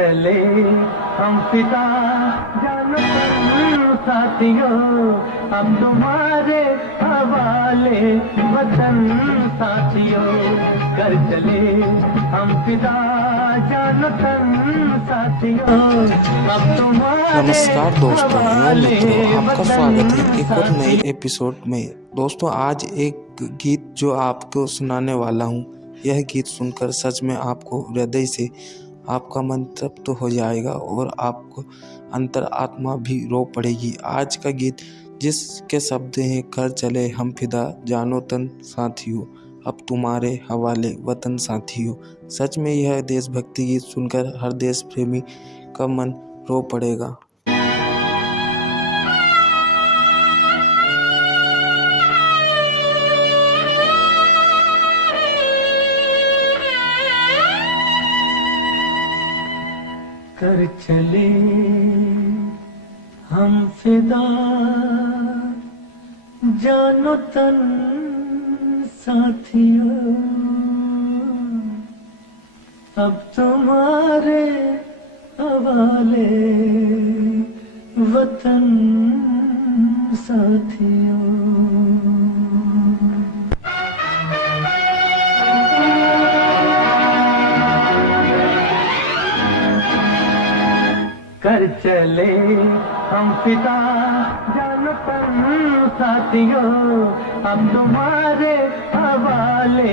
चले हम पिता जानो तुम साथियों, हम तुम्हारे हवाले वतन साथियों। कर चले हम पिता जानो तुम साथियों, हम तुम्हारे नमस्कार दोस्तों एवं मित्रों, हवाले आपका वतन स्वागत है एक और नए साथियों। एपिसोड में। दोस्तों आज एक गीत जो आपको सुनाने वाला हूँ, यह गीत सुनकर सच में आपको हृदय से आपका मन तृप्त हो जाएगा और आपको अंतर आत्मा भी रो पड़ेगी। आज का गीत जिसके शब्द हैं, कर चले हम फिदा जानो तन साथियों, अब तुम्हारे हवाले वतन साथियों। सच में यह देशभक्ति गीत सुनकर हर देश प्रेमी का मन रो पड़ेगा। कर चले हम फिदा जानो तन साथियों, अब तुम्हारे हवाले वतन साथियों। कर चले हम पिता जानो तुम साथियों, हम तुम्हारे हवाले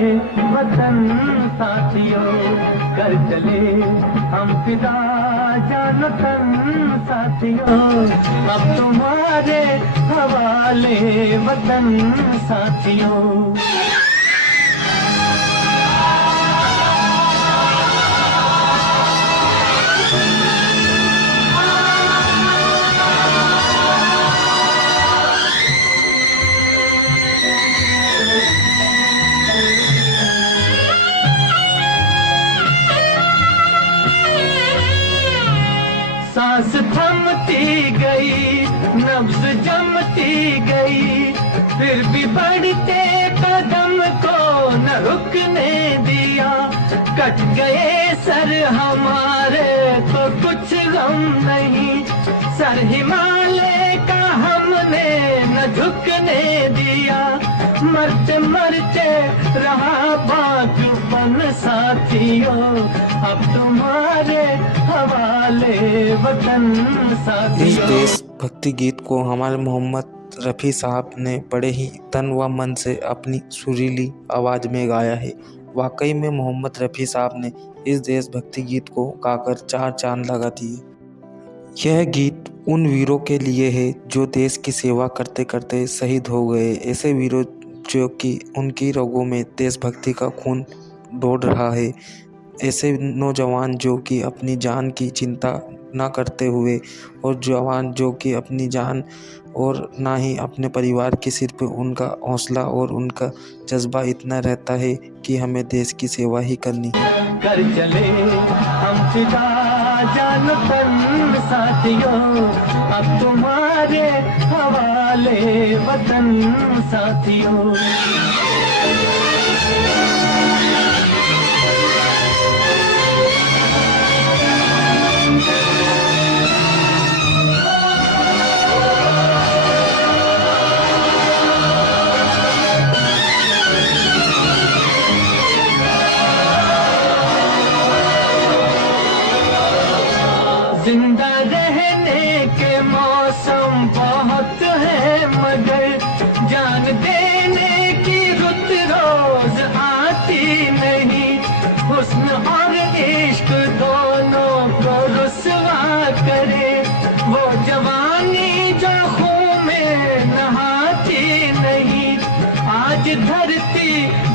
वतन साथियों। कर चले हम पिता जानो तुम साथियों, अब तुम्हारे हवाले वतन साथियों। सांस थमती गई, नब्ज जमती गई, फिर भी बढ़ते कदम को न रुकने दिया। कट गए सर हमारे तो कुछ गम नहीं, सर हिमालय का हमने न झुकने दिया। मरते मरते रहा बाजुपन साथियों, अब तुम्हारे हवाले वतन इस साथियों। देशभक्ति गीत को हमारे मोहम्मद रफ़ी साहब ने बड़े ही तन व मन से अपनी सुरीली आवाज़ में गाया है। वाकई में मोहम्मद रफ़ी साहब ने इस देशभक्ति गीत को गाकर चार चांद लगा दिए। यह गीत उन वीरों के लिए है जो देश की सेवा करते करते शहीद हो गए। ऐसे वीरों जो कि उनकी रगों में देशभक्ति का खून दौड़ रहा है। ऐसे नौजवान जो कि अपनी जान की चिंता ना करते हुए, और जवान जो कि अपनी जान और ना ही अपने परिवार के सिर पे उनका हौसला और उनका जज्बा इतना रहता है कि हमें देश की सेवा ही करनी है। कर चले हम फिदा जानो तुम साथियों, अब तुम्हारे हवाले वतन साथियों। जिंदा रहने के मौसम बहुत है, मगर जान देने की रुत रोज आती नहीं। हुस्न और इश्क दोनों को रुसवा करे, वो जवानी जो खून में नहाती नहीं। आज धरती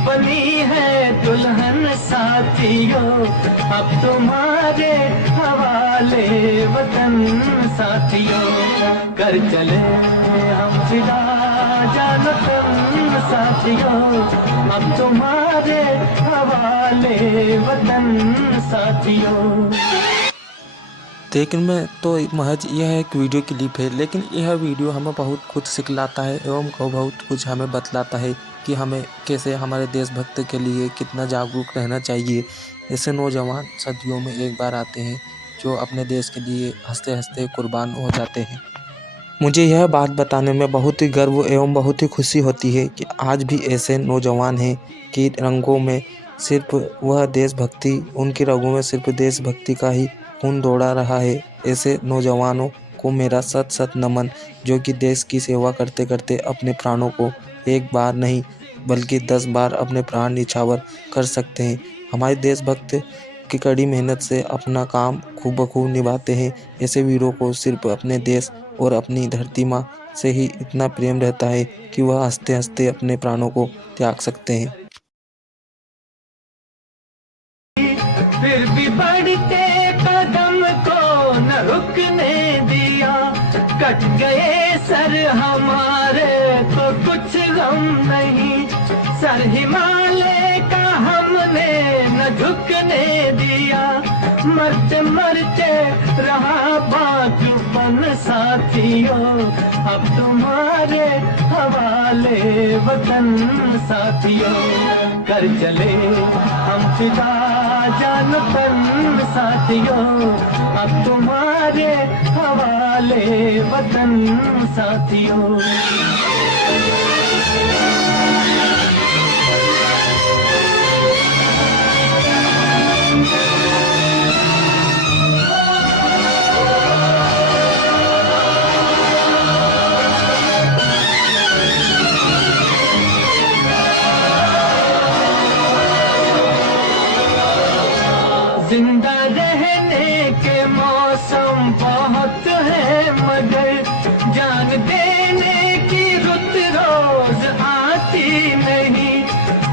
बनी है दुल्हन साथियों, अब तुम्हारे हवाले वतन साथियों। कर चले हम फिदा जानो तुम साथियों, अब तुम्हारे हवाले वतन साथियों। देखने में तो महज यह एक वीडियो क्लिप है, लेकिन यह वीडियो हमें बहुत कुछ सिखलाता है एवं बहुत कुछ हमें बतलाता है कि हमें कैसे हमारे देशभक्त के लिए कितना जागरूक रहना चाहिए। ऐसे नौजवान सदियों में एक बार आते हैं जो अपने देश के लिए हंसते हंसते कुर्बान हो जाते हैं। मुझे यह बात बताने में बहुत ही गर्व एवं बहुत ही खुशी होती है कि आज भी ऐसे नौजवान हैं कि रंगों में सिर्फ वह देशभक्ति, उनकी रगों में सिर्फ देशभक्ति का ही खून दौड़ा रहा है। ऐसे नौजवानों को मेरा सत सत नमन, जो कि देश की सेवा करते करते अपने प्राणों को एक बार नहीं बल्कि 10 बार अपने प्राण निछावर कर सकते हैं। हमारे देशभक्त की कड़ी मेहनत से अपना काम खूब बखूब निभाते हैं। ऐसे वीरों को सिर्फ अपने देश और अपनी धरती माँ से ही इतना प्रेम रहता है कि वह हंसते हंसते अपने प्राणों को त्याग सकते हैं। फिर भी बढ़ते कदम को न रुकने दिया, कट गए सर हमारे तो कुछ गम नहीं, सर हिमालय का हमने न झुकने दिया, मरते मरते रहा बाजुपन साथियों, अब तुम्हारे हवाले वतन साथियों, कर चले हम फिदा जान तन साथियों, अब तुम्हारे हवाले वतन साथियों। जिंदा रहने के मौसम बहुत है, मगर जान देने की रुत रोज आती नहीं,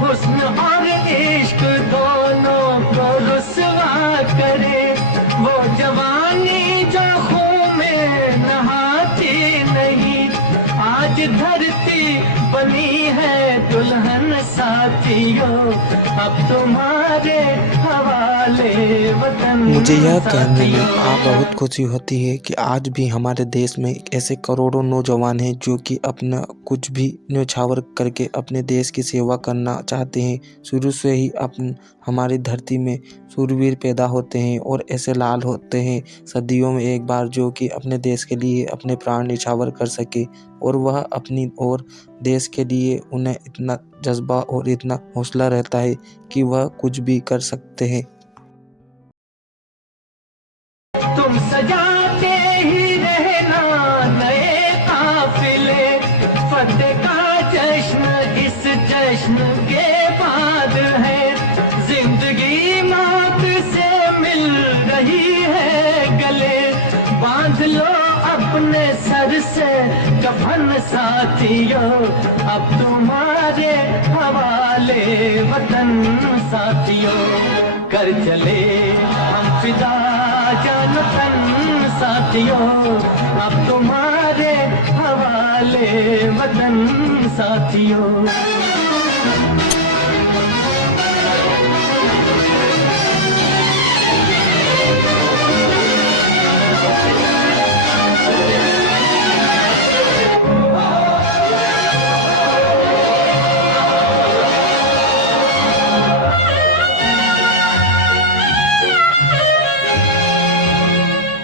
हुस्न और इश्क दोनों को रुसवा करे, वो जवानी जो खून में नहाती नहीं, आज धरती बनी है दुल्हन साथियों, अब तुम्हारे हवाले वतन। मुझे यह कहने में बहुत खुशी होती है कि आज भी हमारे देश में ऐसे करोड़ों नौजवान हैं जो कि अपना कुछ भी न्यौछावर करके अपने देश की सेवा करना चाहते हैं। शुरू से ही हमारी धरती में शूरवीर पैदा होते हैं और ऐसे लाल होते हैं सदियों में एक बार, जो कि अपने देश के लिए अपने प्राण न्यौछावर कर सके, और वह अपनी और देश के लिए उन्हें इतना जज्बा और इतना हौसला रहता है कि वह कुछ भी कर सकते हैं। तुम सजाते ही रहना नए काफिले, फतेह का जश्न इस जश्न के बाद है, जिंदगी मौत से मिल रही है गले, बांध लो अपने सर से कफन साथियों, अब तुम्हारे हवाले वतन साथियों, कर चले हम फिदा जान तन साथियों, अब तुम्हारे हवाले वतन साथियों।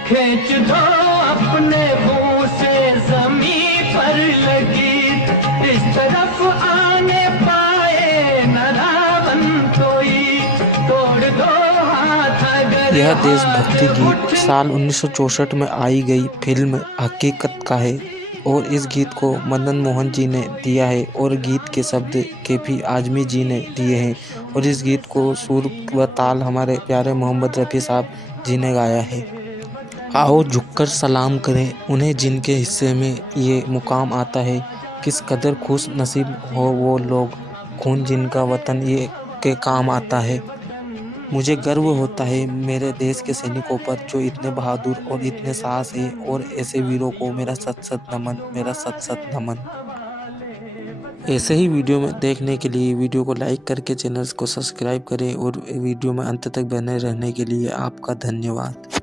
खींच दो अपने मुंह से जमीन पर लगी, इस तरफ आने पाए न रावण कोई, तोड़ दो हाथ अगर। यह देशभक्ति गीत साल 1964 में आई गई फिल्म हकीकत का है और इस गीत को मदन मोहन जी ने दिया है और गीत के शब्द के.पी. आज़मी जी ने दिए हैं और इस गीत को सुर व ताल हमारे प्यारे मोहम्मद रफ़ी साहब जी ने गाया है। आओ झुककर सलाम करें उन्हें जिनके हिस्से में ये मुकाम आता है, किस कदर खुश नसीब हो वो लोग, खून जिनका वतन ये के काम आता है। मुझे गर्व होता है मेरे देश के सैनिकों पर जो इतने बहादुर और इतने साहस हैं, और ऐसे वीरों को मेरा सत सत नमन, मेरा सत सत नमन। ऐसे ही वीडियो में देखने के लिए वीडियो को लाइक करके चैनल को सब्सक्राइब करें और वीडियो में अंत तक बने रहने के लिए आपका धन्यवाद।